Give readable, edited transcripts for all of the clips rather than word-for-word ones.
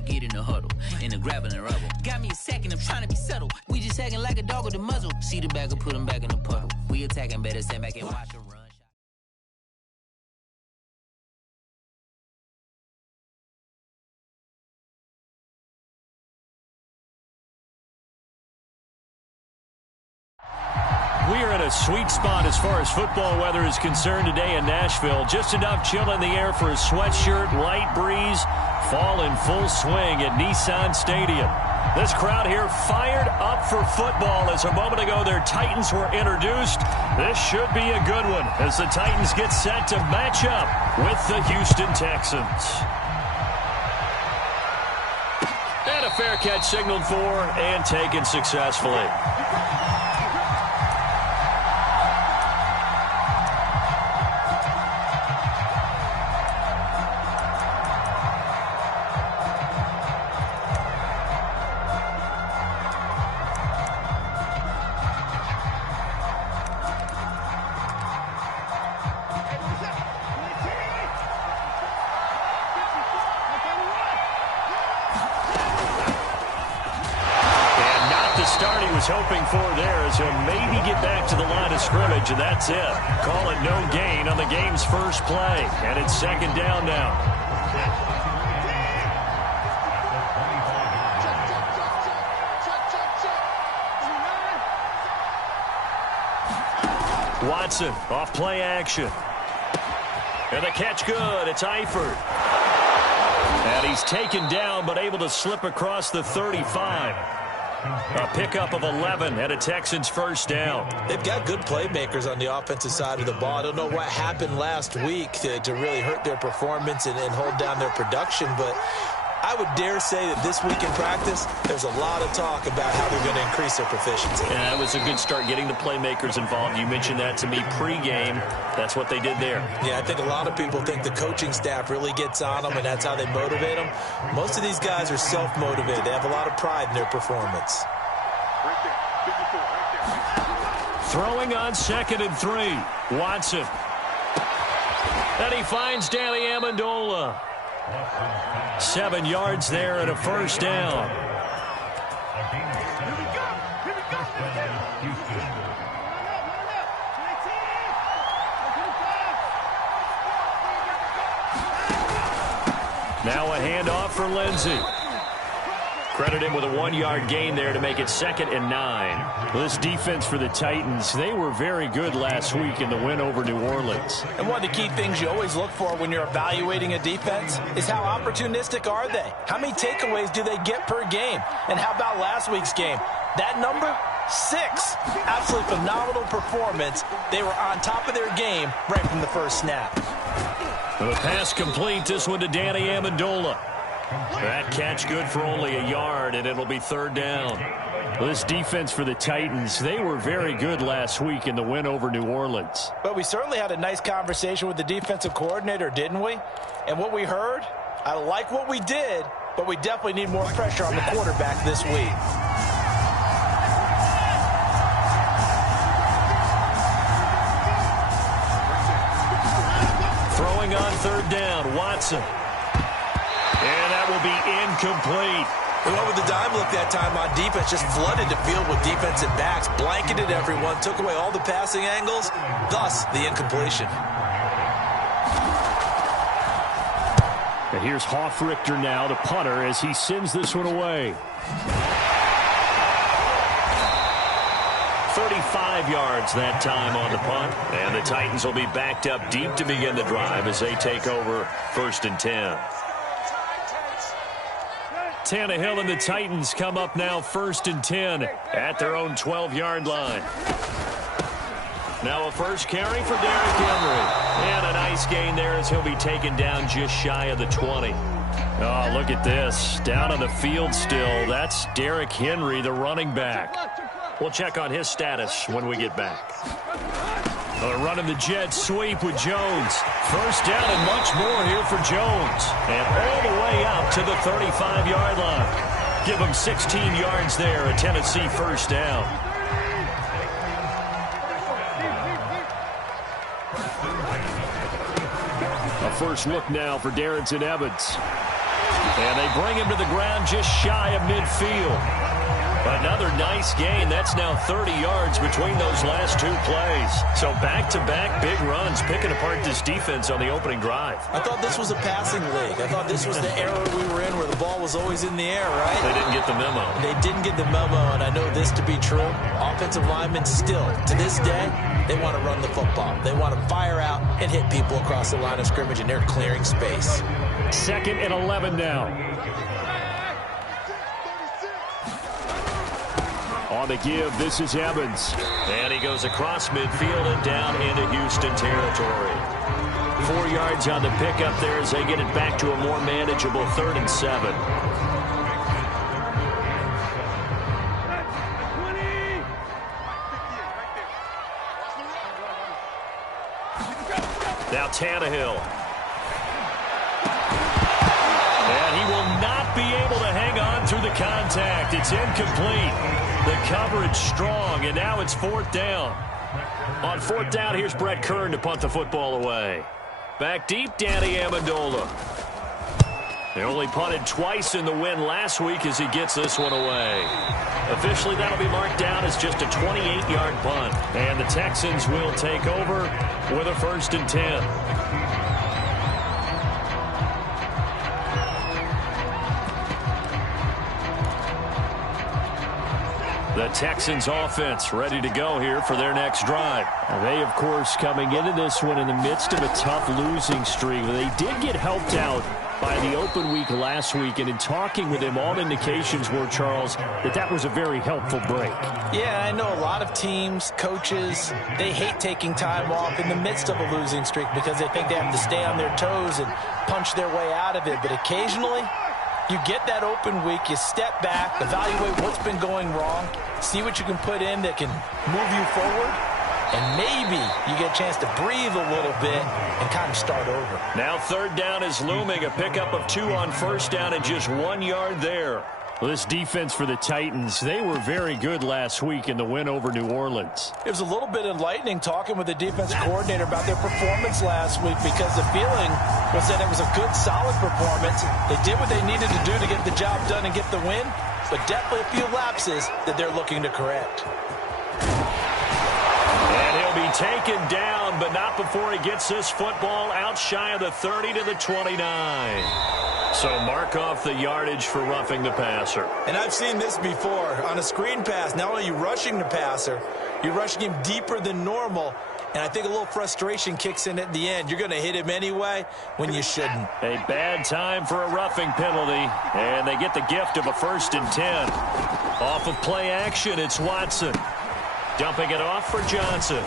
to get in the huddle. In the grabbing and rubble. Got me a second, I'm trying to be subtle. We just acting like a dog with a muzzle. See the bagger, put him back in the puddle. We attacking, better stand back and watch him run. We are in a sweet spot as far as football weather is concerned today in Nashville. Just enough chill in the air for a sweatshirt, light breeze, fall in full swing at Nissan Stadium. This crowd here fired up for football as a moment ago their Titans were introduced. This should be a good one as the Titans get set to match up with the Houston Texans. And a fair catch signaled for and taken successfully. Hoping for there as he'll maybe get back to the line of scrimmage, and that's it. Call it no gain on the game's first play, and it's second down now. Watson off play action. And the catch good. It's Eifert. And he's taken down but able to slip across the 35. A pickup of 11 and a Texans first down. They've got good playmakers on the offensive side of the ball. I don't know what happened last week to really hurt their performance and hold down their production, but I would dare say that this week in practice, there's a lot of talk about how they're going to increase their proficiency. Yeah, it was a good start getting the playmakers involved. You mentioned that to me pregame. That's what they did there. Yeah, I think a lot of people think the coaching staff really gets on them, and that's how they motivate them. Most of these guys are self-motivated. They have a lot of pride in their performance. Throwing on 2nd and 3. Watson. And he finds Danny Amendola. 7 yards there and a first down. Now a handoff for Lindsey. Credit him with a 1-yard gain there to make it 2nd and 9. Well, this defense for the Titans, they were very good last week in the win over New Orleans. And one of the key things you always look for when you're evaluating a defense is how opportunistic are they? How many takeaways do they get per game? And how about last week's game? That number? 6. Absolutely phenomenal performance. They were on top of their game right from the first snap. The pass complete, this one to Danny Amendola. That catch good for only a yard, and it'll be 3rd down. Well, this defense for the Titans, they were very good last week in the win over New Orleans. But we certainly had a nice conversation with the defensive coordinator, didn't we? And what we heard, I like what we did, but we definitely need more pressure on the quarterback this week. Throwing on 3rd down, Watson. And that will be incomplete. They went with the dime look that time on defense, just flooded the field with defensive backs, blanketed everyone, took away all the passing angles, thus the incompletion. And here's Hoffrichter now, the punter, as he sends this one away. 35 yards that time on the punt. And the Titans will be backed up deep to begin the drive as they take over 1st and 10. Tannehill and the Titans come up now 1st and 10 at their own 12-yard line. Now a first carry for Derrick Henry. And a nice gain there as he'll be taken down just shy of the 20. Oh, look at this. Down on the field still. That's Derrick Henry, the running back. We'll check on his status when we get back. Running the jet sweep with Jones. First down and much more here for Jones. And all the way up to the 35-yard line. Give him 16 yards there, a Tennessee first down. A first look now for Darrington Evans. And they bring him to the ground just shy of midfield. Another nice gain. That's now 30 yards between those last two plays. So back-to-back big runs, picking apart this defense on the opening drive. I thought this was a passing league. I thought this was the era we were in where the ball was always in the air, right? They didn't get the memo. They didn't get the memo, and I know this to be true. Offensive linemen still, to this day, they want to run the football. They want to fire out and hit people across the line of scrimmage, and they're clearing space. 2nd and 11 now. On the give, this is Evans. And he goes across midfield and down into Houston territory. 4 yards on the pickup there as they get it back to a more manageable 3rd and 7. Now Tannehill. And he will not be able to hang on through the contact. It's incomplete. The coverage strong, and now it's 4th down. On 4th down, here's Brett Kern to punt the football away. Back deep, Danny Amendola. They only punted twice in the win last week as he gets this one away. Officially, that'll be marked down as just a 28-yard punt. And the Texans will take over with a 1st and 10. The Texans offense ready to go here for their next drive. They, of course, coming into this one in the midst of a tough losing streak. They did get helped out by the open week last week, and in talking with him, all indications were, Charles, that was a very helpful break. Yeah, I know a lot of teams, coaches, they hate taking time off in the midst of a losing streak because they think they have to stay on their toes and punch their way out of it. But occasionally, you get that open week, you step back, evaluate what's been going wrong, see what you can put in that can move you forward, and maybe you get a chance to breathe a little bit and kind of start over. Now 3rd down is looming, a pickup of 2 on 1st down and just 1 yard there. Well, this defense for the Titans, they were very good last week in the win over New Orleans. It was a little bit enlightening talking with the defense coordinator about their performance last week because the feeling was that it was a good, solid performance. They did what they needed to do to get the job done and get the win, but definitely a few lapses that they're looking to correct. And he'll be taken down, but not before he gets this football out shy of the 30 to the 29. So mark off the yardage for roughing the passer. And I've seen this before. On a screen pass, not only are you rushing the passer, you're rushing him deeper than normal. And I think a little frustration kicks in at the end. You're going to hit him anyway when you shouldn't. A bad time for a roughing penalty. And they get the gift of a 1st and 10. Off of play action, it's Watson. Dumping it off for Johnson.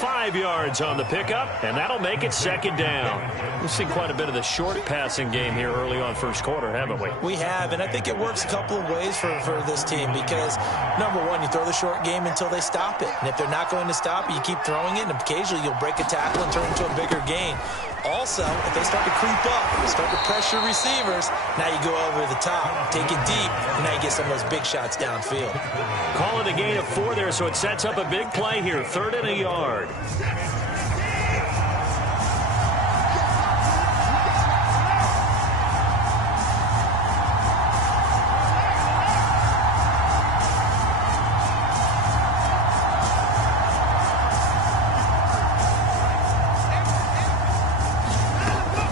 5 yards on the pickup, and that'll make it 2nd down. We've seen quite a bit of the short passing game here early on 1st quarter, haven't we? We have, and I think it works a couple of ways for this team because, number one, you throw the short game until they stop it. And if they're not going to stop it, you keep throwing it, and occasionally you'll break a tackle and turn it into a bigger gain. Also, if they start to creep up, start to pressure receivers, now you go over the top, take it deep, and now you get some of those big shots downfield. Call it a gain of 4 there, so it sets up a big play here, 3rd and a yard.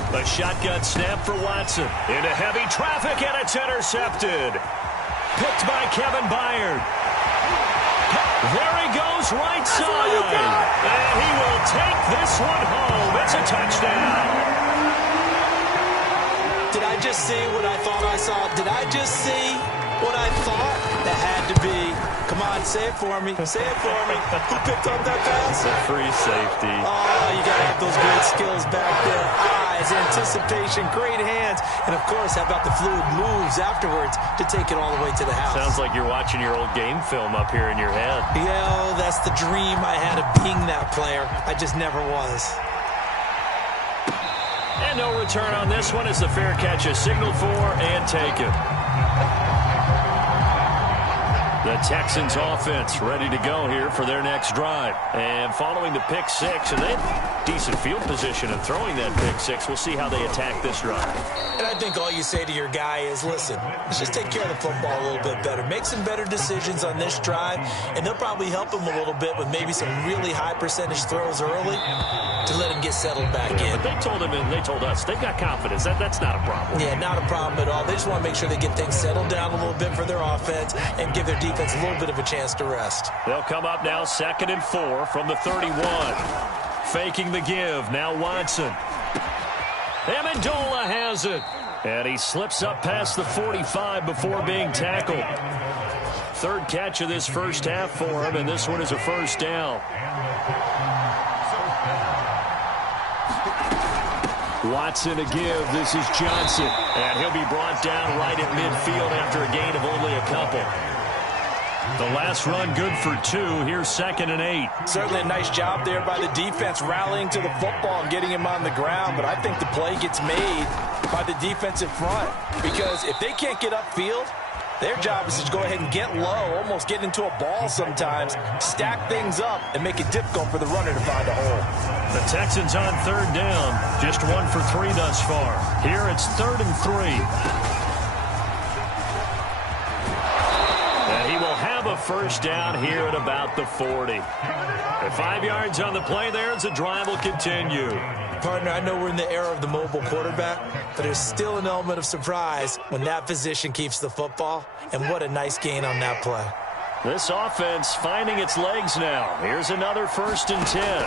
A shotgun snap for Watson. Into heavy traffic, and it's intercepted. Picked by Kevin Byard. There he goes, right side. And he will take this one home. It's a touchdown. Did I just see what I thought I saw? Did I just see what I thought? That had to be. Come on, say it for me. Say it for me. Who picked up that pass? A free safety. Oh, you got to have those great skills back there. Eyes, anticipation, great hands. And, of course, how about the fluid moves afterwards to take it all the way to the house? Sounds like you're watching your old game film up here in your head. Yeah, that's the dream I had of being that player. I just never was. And no return on this one as the fair catch is signaled for and taken. The Texans offense ready to go here for their next drive. And following the pick six, and they have decent field position in throwing that pick six. We'll see how they attack this drive. And I think all you say to your guy is, listen, let's just take care of the football a little bit better. Make some better decisions on this drive, and they'll probably help him a little bit with maybe some really high percentage throws early to let him get settled back in. But they told him and they told us they've got confidence. That's not a problem. Yeah, not a problem at all. They just want to make sure they get things settled down a little bit for their offense and give their defense a little bit of a chance to rest. They'll come up now 2nd and 4 from the 31. Faking the give. Now Watson. Amendola has it. And he slips up past the 45 before being tackled. 3rd catch of this first half for him, and this one is a first down. Watson to give. This is Johnson. And he'll be brought down right at midfield after a gain of only a couple. The last run good for 2. Here's 2nd and 8. Certainly a nice job there by the defense rallying to the football and getting him on the ground. But I think the play gets made by the defensive front. Because if they can't get upfield, their job is to go ahead and get low, almost get into a ball sometimes, stack things up, and make it difficult for the runner to find a hole. The Texans on 3rd down. Just 1 for 3 thus far. Here it's 3rd and 3. And he will have a first down here at about the 40. And 5 yards on the play there as the drive will continue. Partner, I know we're in the era of the mobile quarterback, but there's still an element of surprise when that position keeps the football, and what a nice gain on that play. This offense finding its legs now. Here's another 1st and 10.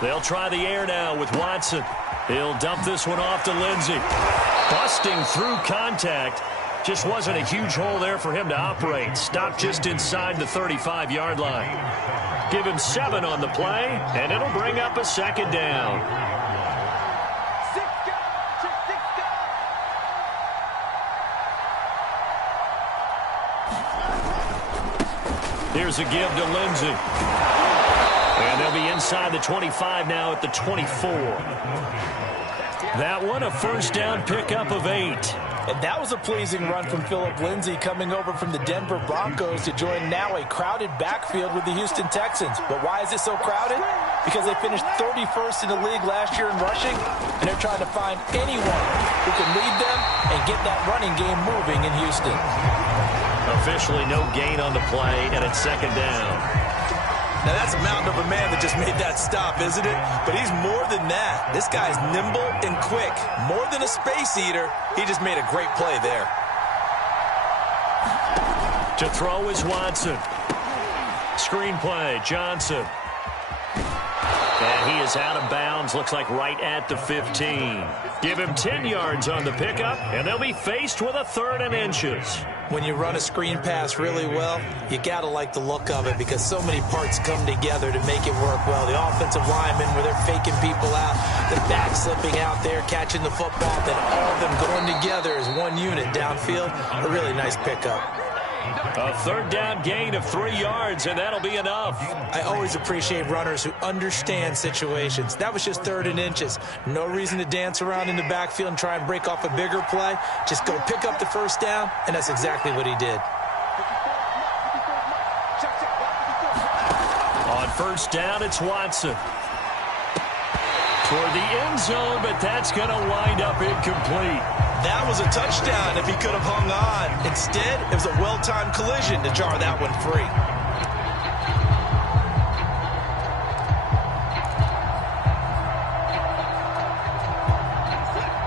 They'll try the air now with Watson. He'll dump this one off to Lindsey. Busting through contact. Just wasn't a huge hole there for him to operate. Stopped just inside the 35-yard line. Give him 7 on the play, and it'll bring up a 2nd down. Here's a give to Lindsey. And they'll be inside the 25 now at the 24. That one a first down pickup of 8. And that was a pleasing run from Phillip Lindsay coming over from the Denver Broncos to join now a crowded backfield with the Houston Texans. But why is it so crowded? Because they finished 31st in the league last year in rushing, and they're trying to find anyone who can lead them and get that running game moving in Houston. Officially no gain on the play, and it's 2nd down. Now, that's a mountain of a man that just made that stop, isn't it? But he's more than that. This guy's nimble and quick. More than a space eater, he just made a great play there. To throw is Watson. Screen play, Johnson. And he is out of bounds, looks like right at the 15. Give him 10 yards on the pickup, and they'll be faced with a 3rd and inches. When you run a screen pass really well, you got to like the look of it because so many parts come together to make it work well. The offensive linemen, where they're faking people out, the back slipping out there, catching the football, then all of them going together as one unit downfield. A really nice pickup. A 3rd down gain of 3 yards, and that'll be enough. I always appreciate runners who understand situations. That was just 3rd and inches. No reason to dance around in the backfield and try and break off a bigger play. Just go pick up the first down, and that's exactly what he did. On 1st down, it's Watson. Toward the end zone, but that's going to wind up incomplete. That was a touchdown if he could have hung on. Instead, it was a well-timed collision to jar that one free.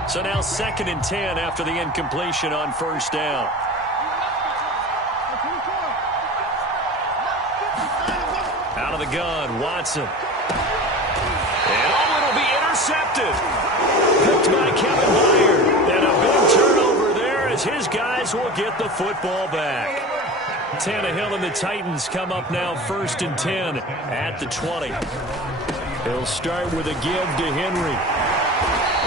So now 2nd and 10 after the incompletion on 1st down. Out of the gun, Watson. And it'll be intercepted. Picked by Kevin Byard. And a big turnover there as his guys will get the football back. Tannehill and the Titans come up now 1st and 10 at the 20. They'll start with a give to Henry.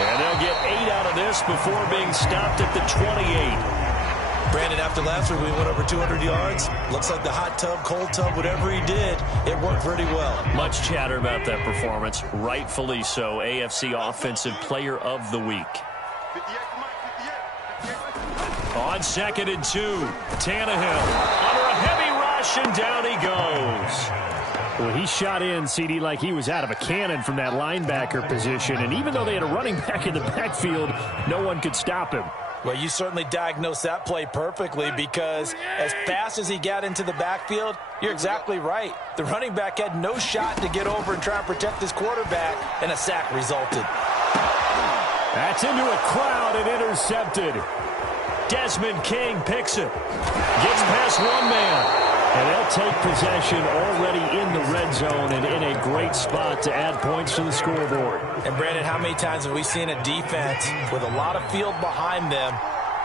And they'll get 8 out of this before being stopped at the 28. Brandon, after last week, we went over 200 yards. Looks like the hot tub, cold tub, whatever he did, it worked pretty well. Much chatter about that performance. Rightfully so. AFC Offensive Player of the Week. On 2nd and 2, Tannehill under a heavy rush, and down he goes. Well, he shot in, CD, like he was out of a cannon from that linebacker position. And even though they had a running back in the backfield, no one could stop him. Well, you certainly diagnosed that play perfectly, because as fast as he got into the backfield, you're exactly right. The running back had no shot to get over and try and protect his quarterback, and a sack resulted. That's into a crowd and intercepted. Desmond King picks it. Gets past one man. And they'll take possession already in the red zone and in a great spot to add points to the scoreboard. And, Brandon, how many times have we seen a defense with a lot of field behind them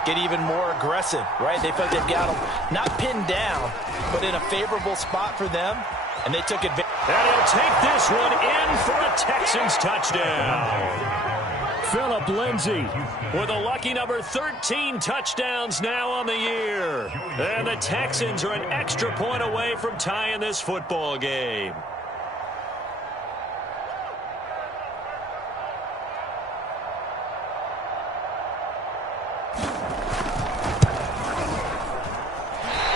get even more aggressive, right? They feel like they've got them not pinned down, but in a favorable spot for them, and they took advantage. And he'll take this one in for a Texans touchdown. Phillip Lindsay with a lucky number 13 touchdowns now on the year. And the Texans are an extra point away from tying this football game.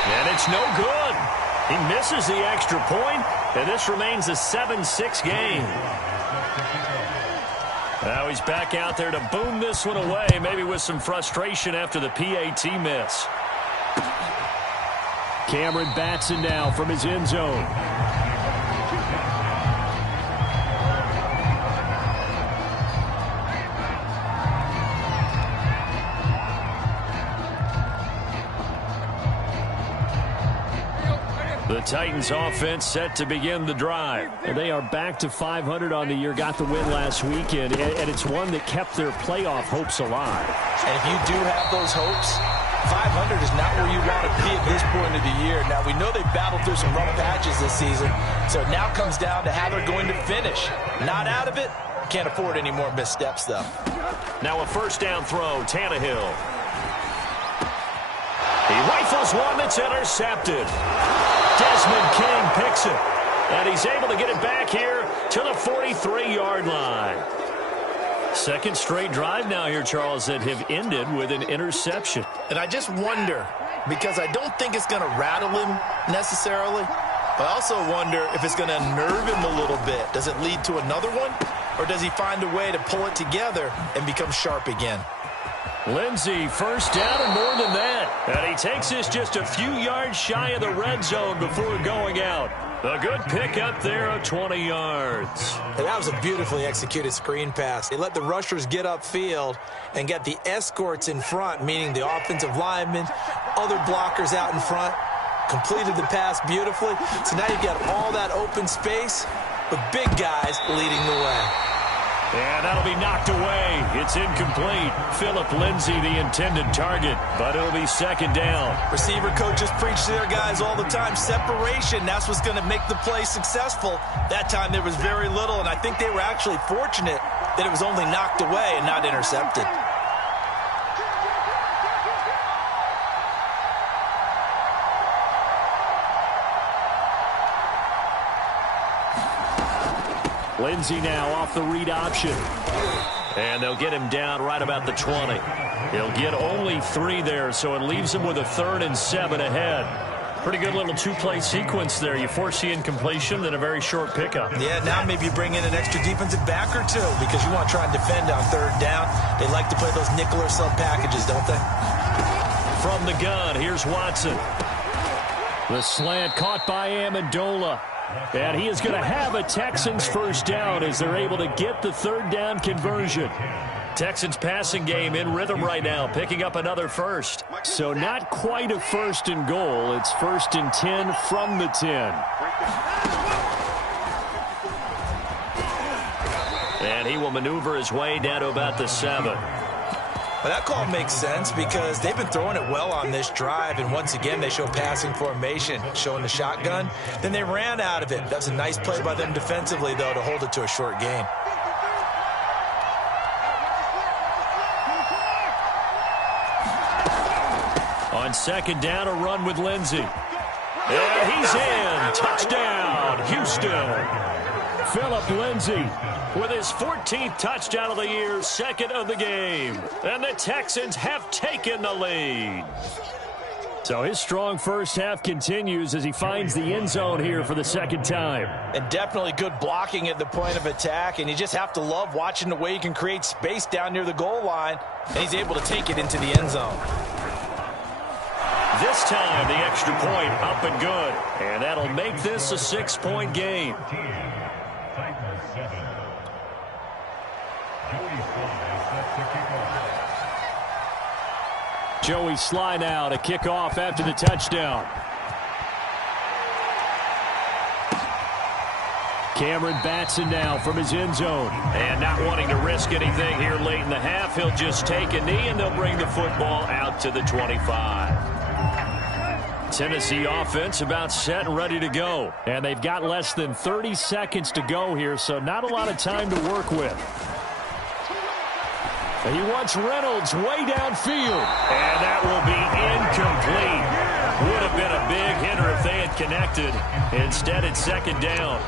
And it's no good. He misses the extra point, and this remains a 7-6 game. Now he's back out there to boom this one away, maybe with some frustration after the PAT miss. Cameron Batson now from his end zone. The Titans offense set to begin the drive. And they are back to 500 on the year, got the win last weekend, and it's one that kept their playoff hopes alive. And if you do have those hopes, 500 is not where you want to be at this point of the year. Now, we know they've battled through some rough patches this season, so it now comes down to how they're going to finish. Not out of it. Can't afford any more missteps, though. Now a first down throw, Tannehill. He rifles one that's intercepted. Desmond King picks it, and he's able to get it back here to the 43-yard line. Second straight drive now here, Charles, that have ended with an interception. And I just wonder, because I don't think it's going to rattle him necessarily, but I also wonder if it's going to unnerve him a little bit. Does it lead to another one, or does he find a way to pull it together and become sharp again? Lindsay, first down and more than that. And he takes this just a few yards shy of the red zone before going out. A good pick up there of 20 yards. And that was a beautifully executed screen pass. They let the rushers get upfield and get the escorts in front, meaning the offensive linemen, other blockers out in front, completed the pass beautifully. So now you've got all that open space with big guys leading the way. And that'll be knocked away. It's incomplete. Phillip Lindsay, the intended target, but it'll be second down. Receiver coaches preach to their guys all the time. Separation, that's what's going to make the play successful. That time there was very little, and I think they were actually fortunate that it was only knocked away and not intercepted. Lindsay now off the read option. And they'll get him down right about the 20. He'll get only 3 there, so it leaves him with a 3rd and 7 ahead. Pretty good little two-play sequence there. You force the incompletion, then a very short pickup. Yeah, now maybe you bring in an extra defensive back or two because you want to try and defend on 3rd down. They like to play those nickel or sub packages, don't they? From the gun, here's Watson. The slant caught by Amendola. And he is going to have a Texans first down as they're able to get the 3rd down conversion. Texans passing game in rhythm right now, picking up another first. So not quite a 1st and goal. It's 1st and 10 from the 10. And he will maneuver his way down to about the 7. Well, that call makes sense because they've been throwing it well on this drive, and once again they show passing formation, showing the shotgun. Then they ran out of it. That's a nice play by them defensively, though, to hold it to a short gain. On 2nd down, a run with Lindsay. And he's in. Touchdown, Houston. Phillip Lindsay with his 14th touchdown of the year, 2nd of the game. And the Texans have taken the lead. So his strong first half continues as he finds the end zone here for the second time. And definitely good blocking at the point of attack, and you just have to love watching the way he can create space down near the goal line, and he's able to take it into the end zone. This time, the extra point up and good. And that'll make this a 6-point game. Joey Sly now to kick off after the touchdown. Cameron Batson now from his end zone. And not wanting to risk anything here late in the half, he'll just take a knee and they'll bring the football out to the 25. Tennessee offense about set and ready to go. And they've got less than 30 seconds to go here, so not a lot of time to work with. He wants Reynolds way downfield. And that will be incomplete. Would have been a big hitter if they had connected. Instead, it's second down.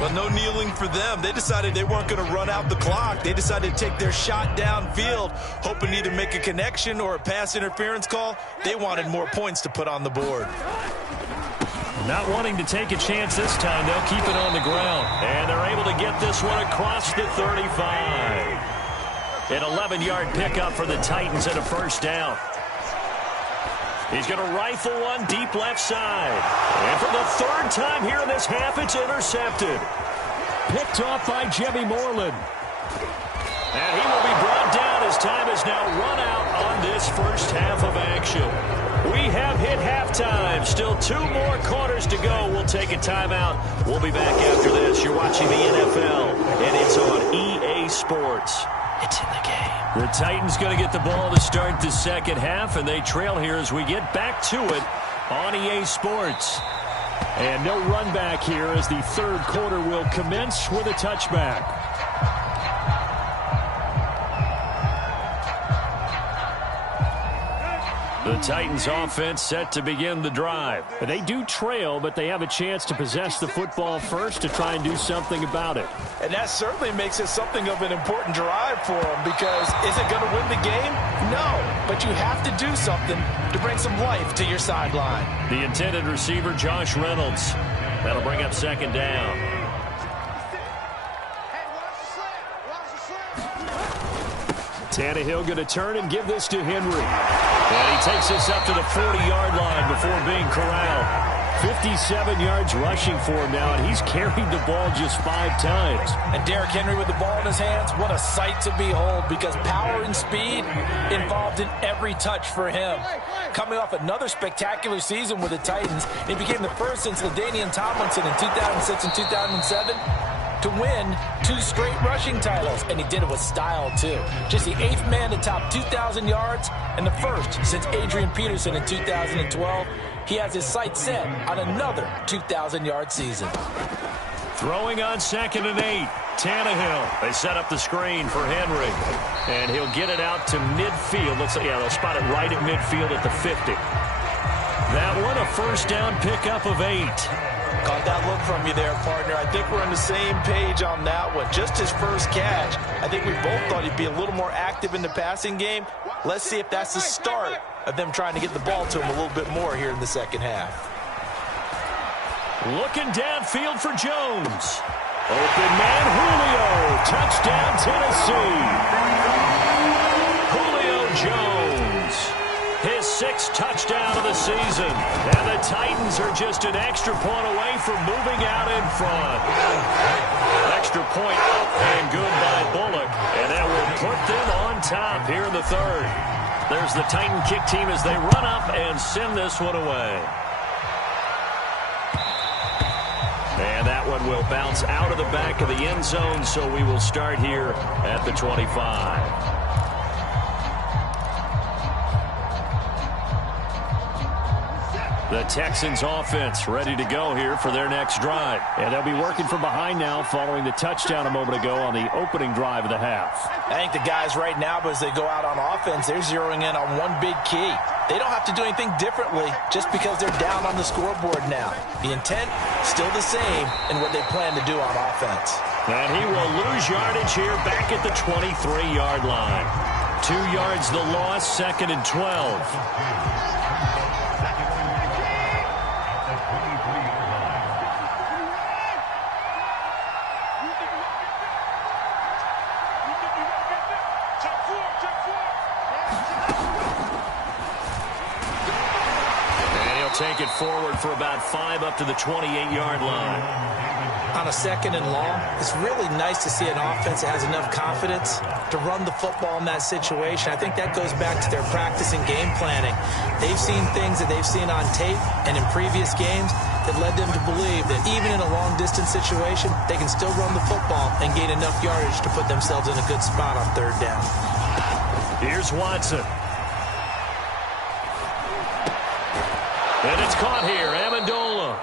But no kneeling for them. They decided they weren't going to run out the clock. They decided to take their shot downfield, hoping to either make a connection or a pass interference call. They wanted more points to put on the board. Not wanting to take a chance this time, they'll keep it on the ground. And they're able to get this one across the 35. An 11-yard pickup for the Titans and a first down. He's going to rifle one deep left side. And for the third time here in this half, it's intercepted. Picked off by Jimmy Moreland. And he will be brought down as time is now run out on this first half of action. We have hit halftime. Still 2 more quarters to go. We'll take a timeout. We'll be back after this. You're watching the NFL, and it's on EA Sports. It's in the game. The Titans going to get the ball to start the second half, and they trail here as we get back to it on EA Sports. And no run back here as the third quarter will commence with a touchback. The Titans offense set to begin the drive. They do trail, but they have a chance to possess the football first to try and do something about it. And that certainly makes it something of an important drive for them, because is it going to win the game? No, but you have to do something to bring some life to your sideline. The intended receiver, Josh Reynolds. That'll bring up second down. Tannehill going to turn and give this to Henry. And he takes this up to the 40-yard line before being corralled. 57 yards rushing for him now, and he's carried the ball just 5 times. And Derrick Henry with the ball in his hands, what a sight to behold, because power and speed involved in every touch for him. Coming off another spectacular season with the Titans, he became the first since LaDainian Tomlinson in 2006 and 2007 to win 2 straight rushing titles, and he did it with style too. Just the 8th man to top 2,000 yards and the first since Adrian Peterson in 2012. He has his sights set on another 2,000-yard season. Throwing on 2nd and 8. Tannehill. They set up the screen for Henry. And he'll get it out to midfield. Looks like, yeah, they'll spot it right at midfield at the 50. That one, a first down pickup of 8. Caught that look from you there, partner. I think we're on the same page on that one. Just his first catch. I think we both thought he'd be a little more active in the passing game. Let's see if that's the start of them trying to get the ball to him a little bit more here in the second half. Looking downfield for Jones. Open man, Julio. Touchdown, Tennessee. Julio Jones. His 6th touchdown of the season. And the Titans are just an extra point away from moving out in front. Extra point up and good by Bullock. And that will put them on top here in the third. There's the Titan kick team as they run up and send this one away. And that one will bounce out of the back of the end zone, so we will start here at the 25. The Texans offense ready to go here for their next drive. And they'll be working from behind now following the touchdown a moment ago on the opening drive of the half. I think the guys right now, as they go out on offense, they're zeroing in on one big key. They don't have to do anything differently just because they're down on the scoreboard now. The intent, still the same in what they plan to do on offense. And he will lose yardage here back at the 23-yard line. 2 yards the loss, 2nd and 12. Take it forward for about 5 up to the 28-yard line. On a 2nd and long, it's really nice to see an offense that has enough confidence to run the football in that situation. I think that goes back to their practice and game planning. They've seen things that they've seen on tape and in previous games that led them to believe that even in a long-distance situation, they can still run the football and gain enough yardage to put themselves in a good spot on 3rd down. Here's Watson. And it's caught here, Amendola.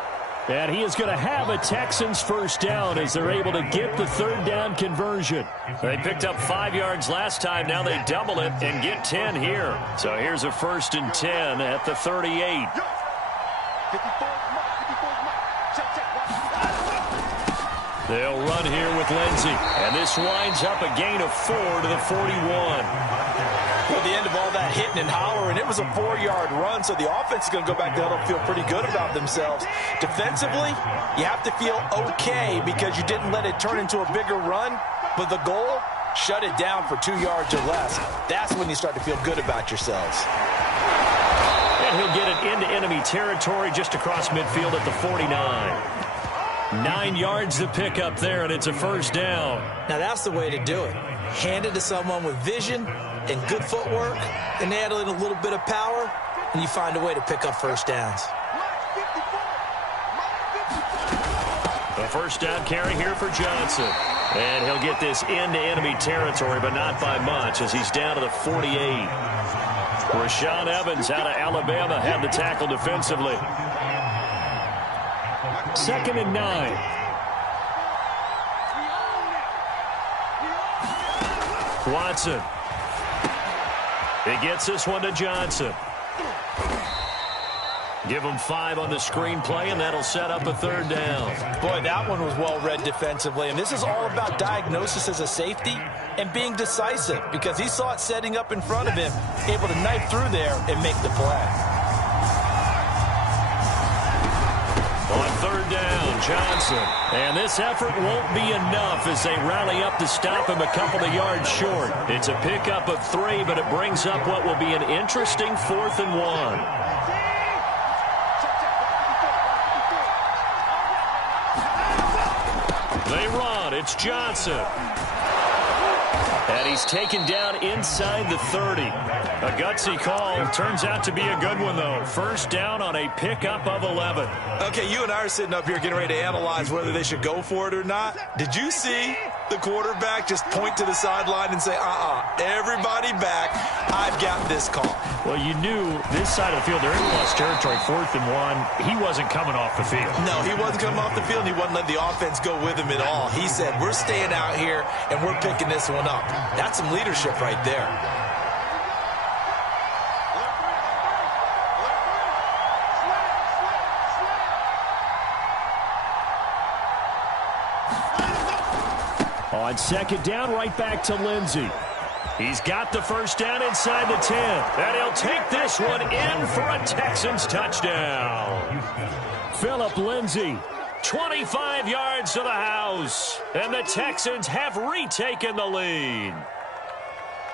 And he is going to have a Texans first down as they're able to get the 3rd down conversion. They picked up 5 yards last time. Now they double it and get 10 here. So here's a 1st and 10 at the 38. They'll run here with Lindsey. And this winds up a gain of 4 to the 41. At the end of all that hitting and hollering, it was a 4-yard run, so the offense is going to go back there and feel pretty good about themselves. Defensively, you have to feel okay because you didn't let it turn into a bigger run, but the goal, shut it down for 2 yards or less. That's when you start to feel good about yourselves. And he'll get it into enemy territory just across midfield at the 49. 9 yards to pick up there, and it's a 1st down. Now that's the way to do it. Hand it to someone with vision and good footwork, and add in a little bit of power, and you find a way to pick up 1st downs. A 1st down carry here for Johnson. And he'll get this into enemy territory, but not by much as he's down to the 48. Rashaan Evans out of Alabama had the tackle defensively. 2nd and 9. Watson. He gets this one to Johnson. Give him 5 on the screenplay, and that'll set up a 3rd down. Boy, that one was well read defensively, and this is all about diagnosis as a safety and being decisive because he saw it setting up in front of him, able to knife through there and make the play. On 3rd down, Johnson. And this effort won't be enough as they rally up to stop him a couple of yards short. It's a pickup of 3, but it brings up what will be an interesting 4th and 1. They run. It's Johnson. And he's taken down inside the 30. A gutsy call. Turns out to be a good one, though. 1st down on a pickup of 11. Okay, you and I are sitting up here getting ready to analyze whether they should go for it or not. Did you see the quarterback just point to the sideline and say, everybody back, I've got this call? Well, you knew this side of the field, they're in lost territory, 4th and 1. He wasn't coming off the field. No, he wasn't coming off the field. He wasn't letting the offense go with him at all. He said, we're staying out here, and we're picking this one up. That's some leadership right there. On 2nd down, right back to Lindsey. He's got the 1st down inside the 10. And he'll take this one in for a Texans touchdown. Phillip Lindsey. 25 yards to the house. And the Texans have retaken the lead.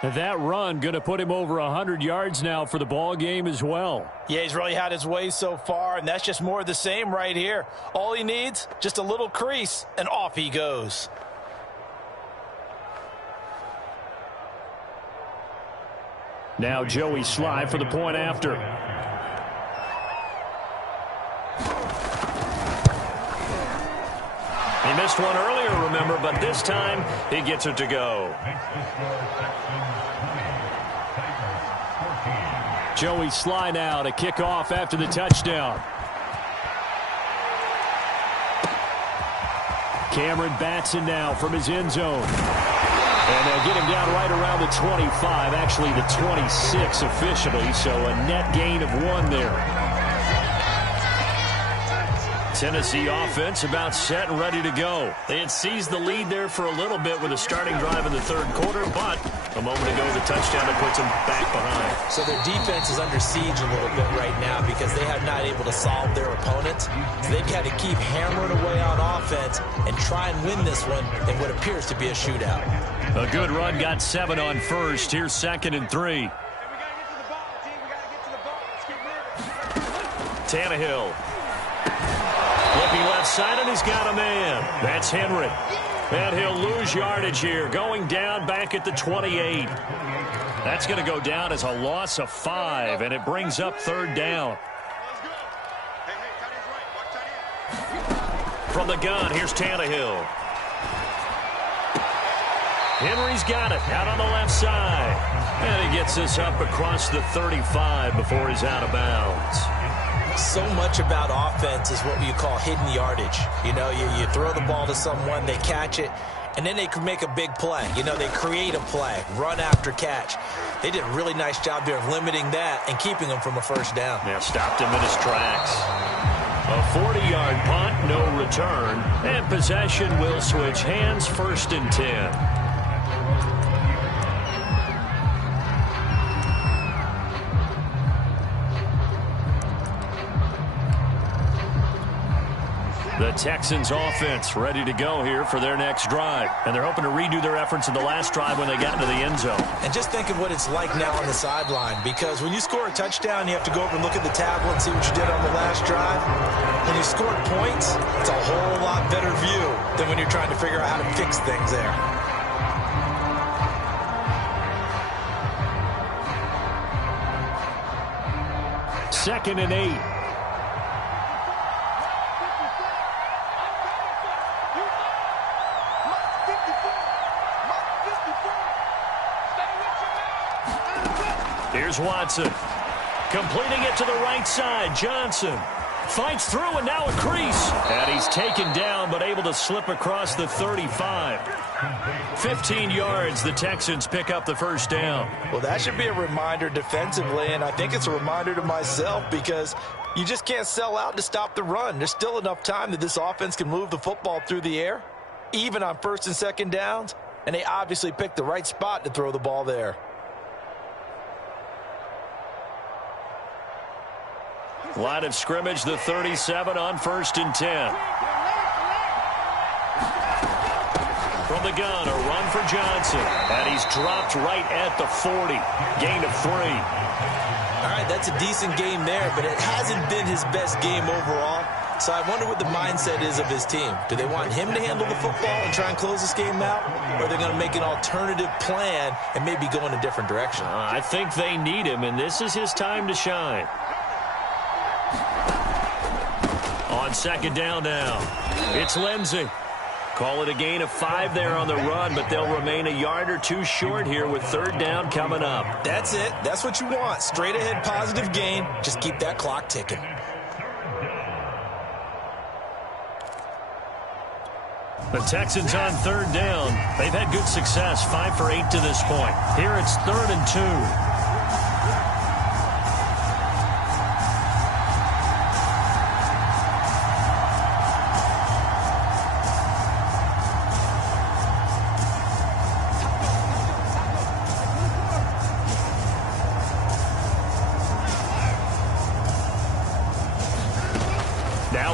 That run going to put him over 100 yards now for the ball game as well. Yeah, he's really had his way so far, and that's just more of the same right here. All he needs, just a little crease, and off he goes. Now Joey Sly for the point after. He missed one earlier, remember, but this time he gets it to go. Joey Sly now to kick off after the touchdown. Cameron Batson now from his end zone. And they'll get him down right around the 25, actually the 26 officially, so a net gain of 1 there. Tennessee offense about set and ready to go. They had seized the lead there for a little bit with a starting drive in the 3rd quarter, but A moment ago, the touchdown that puts them back behind. So their defense is under siege a little bit right now because they have not able to solve their opponents. So they've got to keep hammering away on offense and try and win this one in what appears to be a shootout. A good run got 7 on first. Here's 2nd and 3. Tannehill. Looking left side, and he's got a man. That's Henry. And he'll lose yardage here, going down back at the 28. That's going to go down as a loss of 5, and it brings up 3rd down. From the gun, here's Tannehill. Henry's got it out on the left side. And he gets this up across the 35 before he's out of bounds. So much about offense is what you call hidden yardage. You know, you throw the ball to someone, they catch it, and then they can make a big play. You know, they create a play, run after catch. They did a really nice job there of limiting that and keeping them from a 1st down. Now stopped him in his tracks. A 40-yard punt, no return, and possession will switch hands, 1st and 10. The Texans offense ready to go here for their next drive. And they're hoping to redo their efforts in the last drive when they got into the end zone. And just think of what it's like now on the sideline, because when you score a touchdown, you have to go over and look at the tablet and see what you did on the last drive. When you scored points, it's a whole lot better view than when you're trying to figure out how to fix things there. Second and 8. Here's Watson. Completing it to the right side. Johnson fights through, and now a crease. And he's taken down, but able to slip across the 35. 15 yards, the Texans pick up the 1st down. Well, that should be a reminder defensively, and I think it's a reminder to myself because you just can't sell out to stop the run. There's still enough time that this offense can move the football through the air, even on 1st and 2nd downs, and they obviously picked the right spot to throw the ball there. Line of scrimmage, the 37 on 1st and 10. From the gun, a run for Johnson. And he's dropped right at the 40. Gain of 3. All right, that's a decent game there, but it hasn't been his best game overall. So I wonder what the mindset is of his team. Do they want him to handle the football and try and close this game out? Or are they going to make an alternative plan and maybe go in a different direction? I think they need him, and this is his time to shine. On 2nd down now, it's Lindsey. Call it a gain of 5 there on the run, but they'll remain a yard or 2 short here with 3rd down coming up. That's it. That's what you want. Straight ahead positive gain. Just keep that clock ticking. The Texans on 3rd down. They've had good success, 5 for 8 to this point. Here it's 3rd and 2.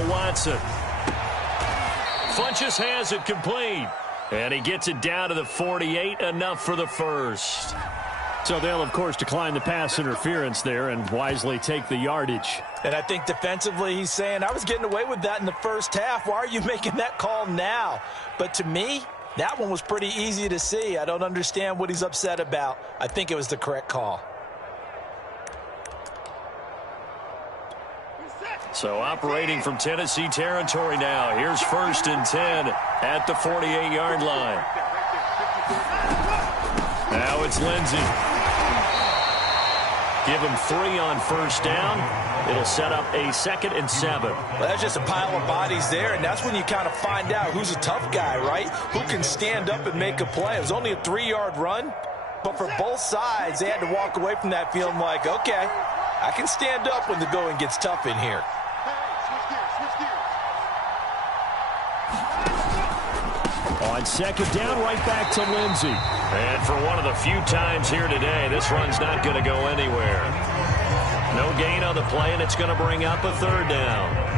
Watson. Funches has it complete. And he gets it down to the 48, enough for the 1st. So they'll, of course, decline the pass interference there and wisely take the yardage. And I think defensively he's saying, I was getting away with that in the 1st half. Why are you making that call now? But to me, that one was pretty easy to see. I don't understand what he's upset about. I think it was the correct call. So operating from Tennessee territory now. Here's 1st and 10 at the 48-yard line. Now it's Lindsey. Give him 3 on 1st down. It'll set up a 2nd and 7. Well, that's just a pile of bodies there, and that's when you kind of find out who's a tough guy, right? Who can stand up and make a play. It was only a 3-yard run, but for both sides, they had to walk away from that feeling like, okay, I can stand up when the going gets tough in here. On second down, right back to Lindsey. And for one of the few times here today, this run's not going to go anywhere. No gain on the play, and it's going to bring up a third down.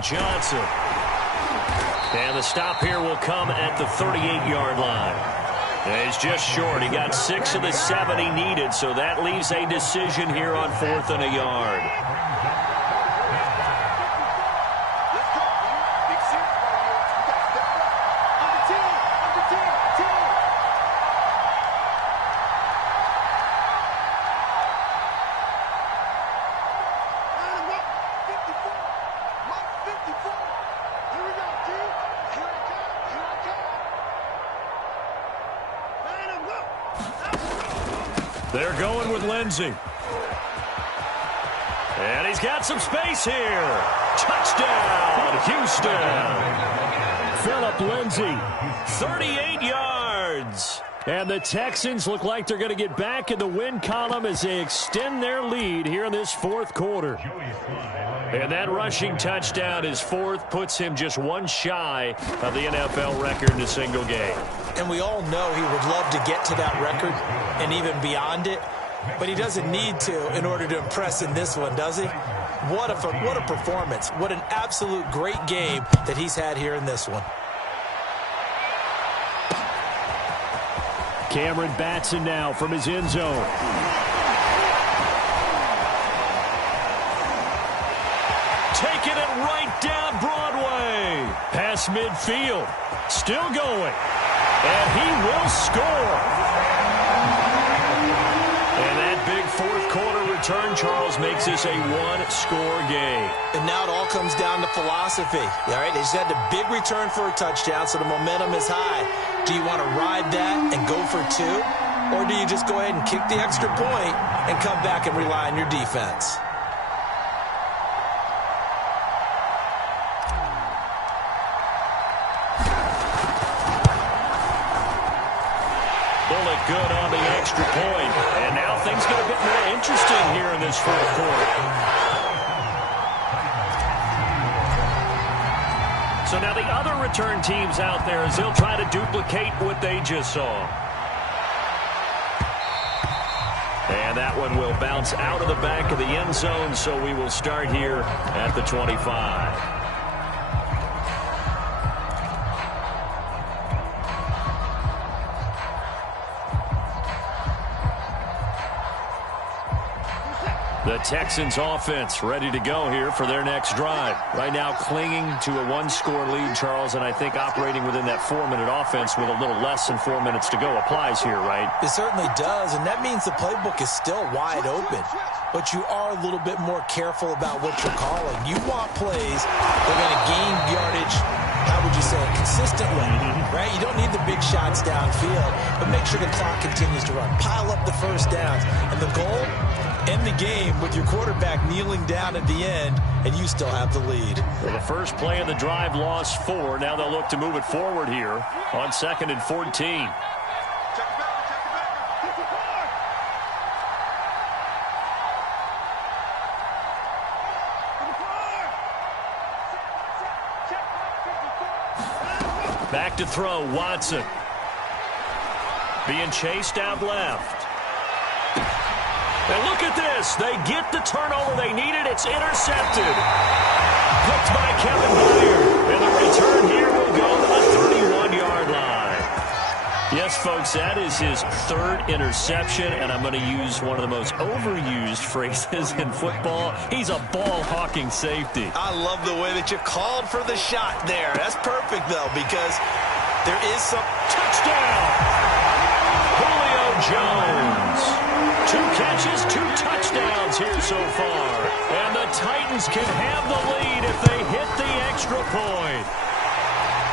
Johnson. And the stop here will come at the 38-yard line. And he's just short. He got 6 of the 7 he needed, so that leaves a decision here on 4th and a yard. They're going with Lindsey. And he's got some space here. Touchdown, Houston. Phillip Lindsey. 38 yards. And the Texans look like they're going to get back in the win column as they extend their lead here in this fourth quarter. And that rushing touchdown, his fourth, puts him just one shy of the NFL record in a single game. And we all know he would love to get to that record and even beyond it, but he doesn't need to in order to impress in this one, does he? What a performance. What an absolute great game that he's had here in this one. Cameron Batson now from his end zone. Taking it right down Broadway. Past midfield. Still going. And he will score. And that big fourth quarter return, Charles, makes this a one-score game. And now it all comes down to philosophy. All right, they just had a big return for a touchdown, so the momentum is high. Do you want to ride that and go for 2? Or do you just go ahead and kick the extra point and come back and rely on your defense? Good on the extra point. And now things get a bit more interesting here in this fourth quarter. So now the other return teams out there as they'll try to duplicate what they just saw. And that one will bounce out of the back of the end zone, so we will start here at the 25. The Texans offense ready to go here for their next drive. Right now clinging to a one-score lead, Charles, and I think operating within that 4-minute offense with a little less than 4 minutes to go applies here, right? It certainly does, and that means the playbook is still wide open. But you are a little bit more careful about what you're calling. You want plays that are going to gain yardage, how would you say, consistently, right? You don't need the big shots downfield, but make sure the clock continues to run. Pile up the first downs. And the goal, end the game with your quarterback kneeling down at the end, and you still have the lead. Well, the first play of the drive lost 4. Now they'll look to move it forward here on 2nd and 14. Back to throw, Watson. Being chased out left. And look at this. They get the turnover they needed. It's intercepted. Picked by Kevin Byard. And the return here will go to the 31-yard line. Yes, folks, that is his 3rd interception, and I'm going to use one of the most overused phrases in football. He's a ball-hawking safety. I love the way that you called for the shot there. That's perfect, though, because there is some... Touchdown! Julio Jones. 2 catches, 2 touchdowns here so far. And the Titans can have the lead if they hit the extra point.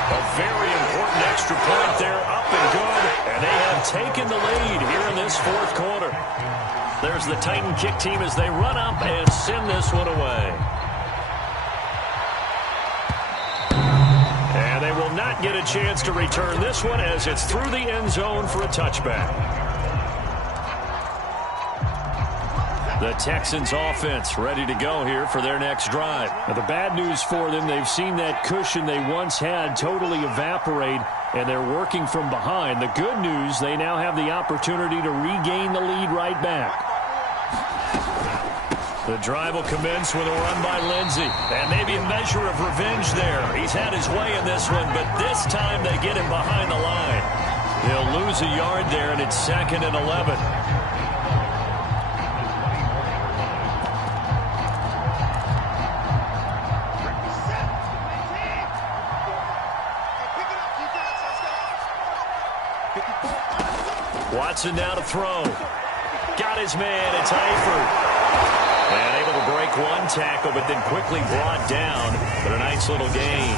A very important extra point there, up and good, and they have taken the lead here in this fourth quarter. There's the Titan kick team as they run up and send this one away. And they will not get a chance to return this one as it's through the end zone for a touchback. The Texans offense ready to go here for their next drive. Now, the bad news for them, they've seen that cushion they once had totally evaporate, and they're working from behind. The good news, they now have the opportunity to regain the lead right back. The drive will commence with a run by Lindsey. And maybe a measure of revenge there. He's had his way in this one, but this time they get him behind the line. He'll lose a yard there, and it's 2nd and 11. Watson now to throw. Got his man. It's Eifert. And able to break one tackle, but then quickly brought down. But a nice little gain.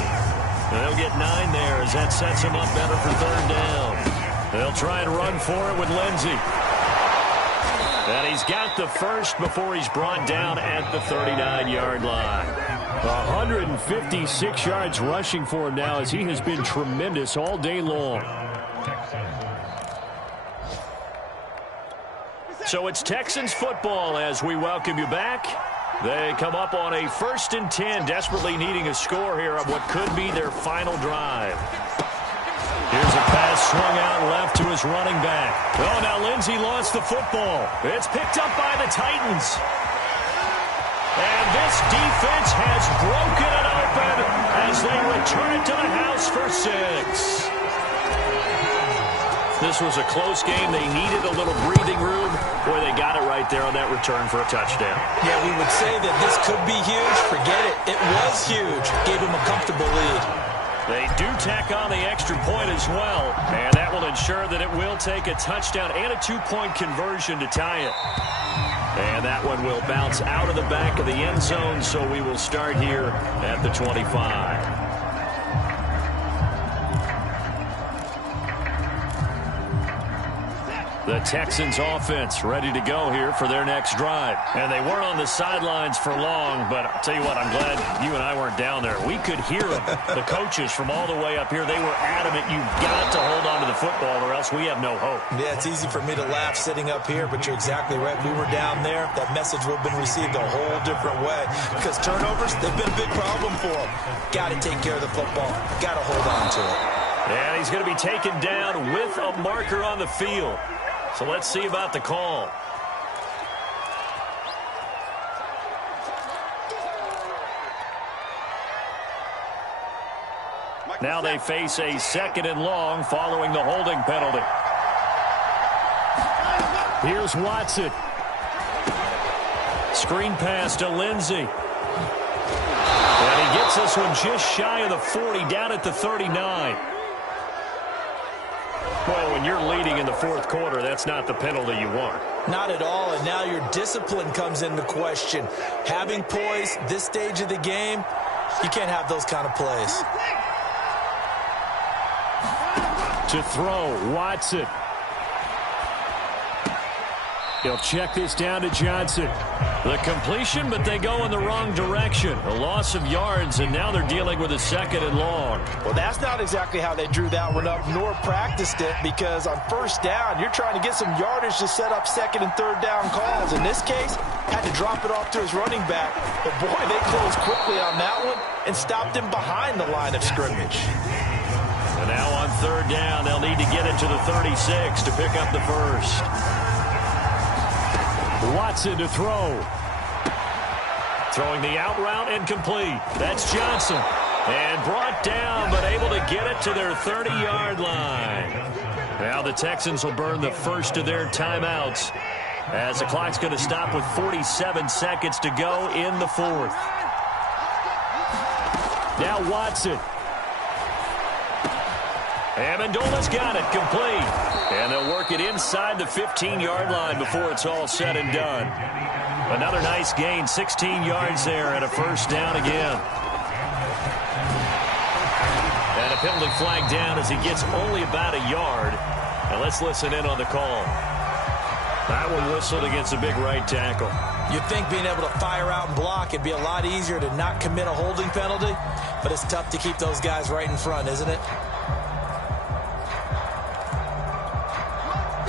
And they'll get 9 there as that sets him up better for 3rd down. They'll try and run for it with Lindsey. And he's got the first before he's brought down at the 39-yard line. 156 yards rushing for him now as he has been tremendous all day long. So it's Texans football as we welcome you back. They come up on a 1st and 10, desperately needing a score here on what could be their final drive. Here's a pass swung out left to his running back. Oh, now Lindsey lost the football. It's picked up by the Titans. And this defense has broken it open as they return it to the house for 6. This was a close game. They needed a little breathing room. Boy, they got it right there on that return for a touchdown. Yeah, we would say that this could be huge. Forget it. It was huge. Gave him a comfortable lead. They do tack on the extra point as well, and that will ensure that it will take a touchdown and a 2-point conversion to tie it. And that one will bounce out of the back of the end zone, so we will start here at the 25. The Texans offense ready to go here for their next drive. And they weren't on the sidelines for long, but I'll tell you what, I'm glad you and I weren't down there. We could hear them. The coaches from all the way up here, they were adamant, you've got to hold on to the football or else we have no hope. Yeah, it's easy for me to laugh sitting up here, but you're exactly right. We were down there. That message would have been received a whole different way because turnovers, they've been a big problem for them. Got to take care of the football. Got to hold on to it. And he's going to be taken down with a marker on the field. So let's see about the call. Now they face a 2nd and long following the holding penalty. Here's Watson. Screen pass to Lindsey. And he gets this one just shy of the 40, down at the 39. Well, when you're leading in the fourth quarter, that's not the penalty you want. Not at all, and now your discipline comes into question. Having poise this stage of the game, you can't have those kind of plays. To throw, Watson. He'll check this down to Johnson. The completion, but they go in the wrong direction. A loss of yards, and now they're dealing with a 2nd and long. Well, that's not exactly how they drew that one up, nor practiced it, because on 1st down, you're trying to get some yardage to set up 2nd and 3rd down calls. In this case, had to drop it off to his running back. But, boy, they closed quickly on that one and stopped him behind the line of scrimmage. And now on 3rd down, they'll need to get it to the 36 to pick up the first. Watson to throw. Throwing the out route and complete. That's Johnson. And brought down, but able to get it to their 30-yard line. Now the Texans will burn the first of their timeouts as the clock's going to stop with 47 seconds to go in the 4th. Now Watson. Amendola's got it complete. And they'll work it inside the 15-yard line before it's all said and done. Another nice gain, 16 yards there, and a first down again. And a penalty flag down as he gets only about a yard. And let's listen in on the call. That one whistled against a big right tackle. You'd think being able to fire out and block, it'd be a lot easier to not commit a holding penalty, but it's tough to keep those guys right in front, isn't it?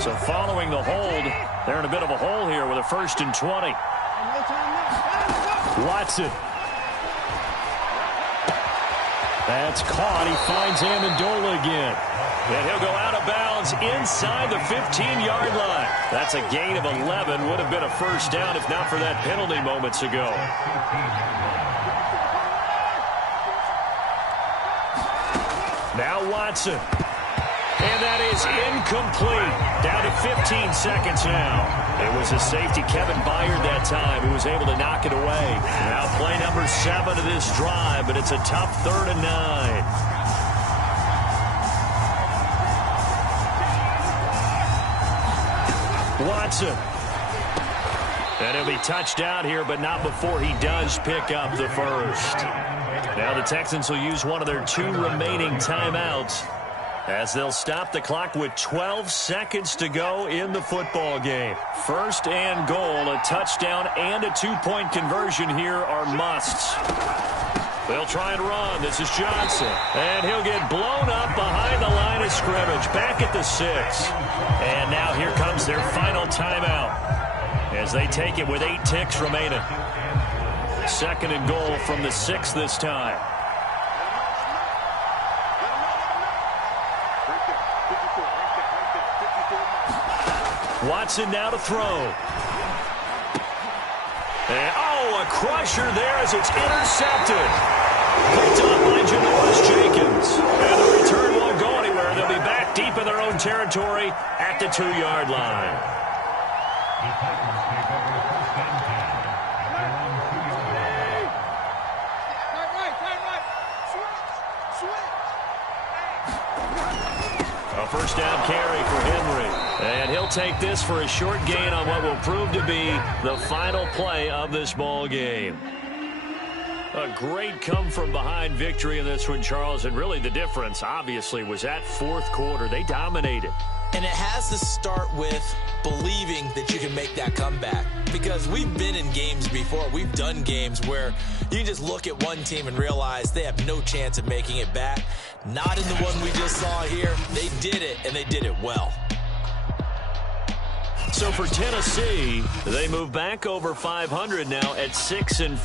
So following the hold, they're in a bit of a hole here with a 1st and 20. Watson. That's caught. He finds Amendola again. And he'll go out of bounds inside the 15-yard line. That's a gain of 11. Would have been a first down if not for that penalty moments ago. Now Watson. And that is incomplete. Down to 15 seconds now. It was a safety, Kevin Byard, that time, who was able to knock it away. Now play number 7 of this drive, but it's a tough 3rd and 9. Watson. And he'll be touched out here, but not before he does pick up the first. Now the Texans will use one of their 2 remaining timeouts as they'll stop the clock with 12 seconds to go in the football game. 1st and goal, a touchdown and a 2-point conversion here are musts. They'll try and run. This is Johnson. And he'll get blown up behind the line of scrimmage, back at the 6. And now here comes their final timeout as they take it with 8 ticks remaining. 2nd and goal from the 6 this time. Watson now to throw. And, a crusher there as it's intercepted. Picked up by Janoris Jenkins. And the return won't go anywhere. They'll be back deep in their own territory at the 2-yard line. A first down carry for Henry. And he'll take this for a short gain on what will prove to be the final play of this ball game. A great come-from-behind victory in this one, Charles. And really the difference, obviously, was that 4th quarter. They dominated. And it has to start with believing that you can make that comeback. Because we've been in games before. We've done games where you just look at one team and realize they have no chance of making it back. Not in the one we just saw here. They did it, and they did it well. So for Tennessee, they move back over 500 now at 6-5.